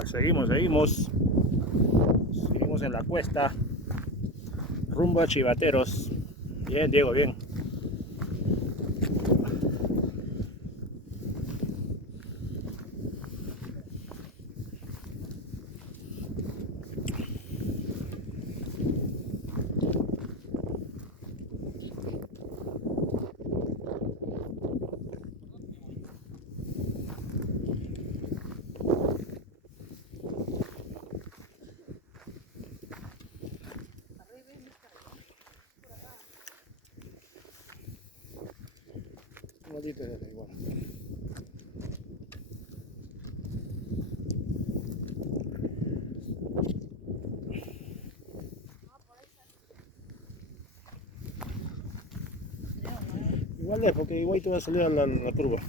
Ya, seguimos en la cuesta rumbo a Chivateros. Bien, Diego, bien. Igual. Igual es porque igual te va a salir a la curva.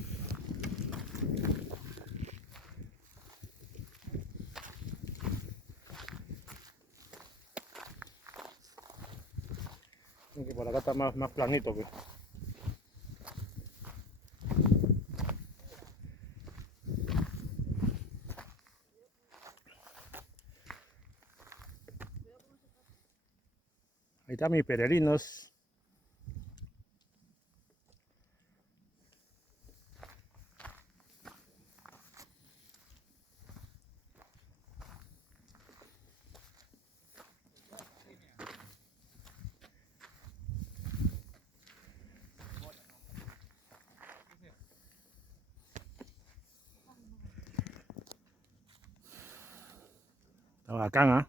Aunque por acá está más planito que. Ahí están mis peregrinos. Está bacán, ¿ah?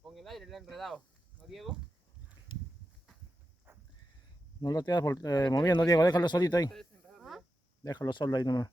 Con el aire le ha enredado, ¿no, Diego? No lo estés moviendo, Diego, déjalo solito ahí. Déjalo solo ahí nomás.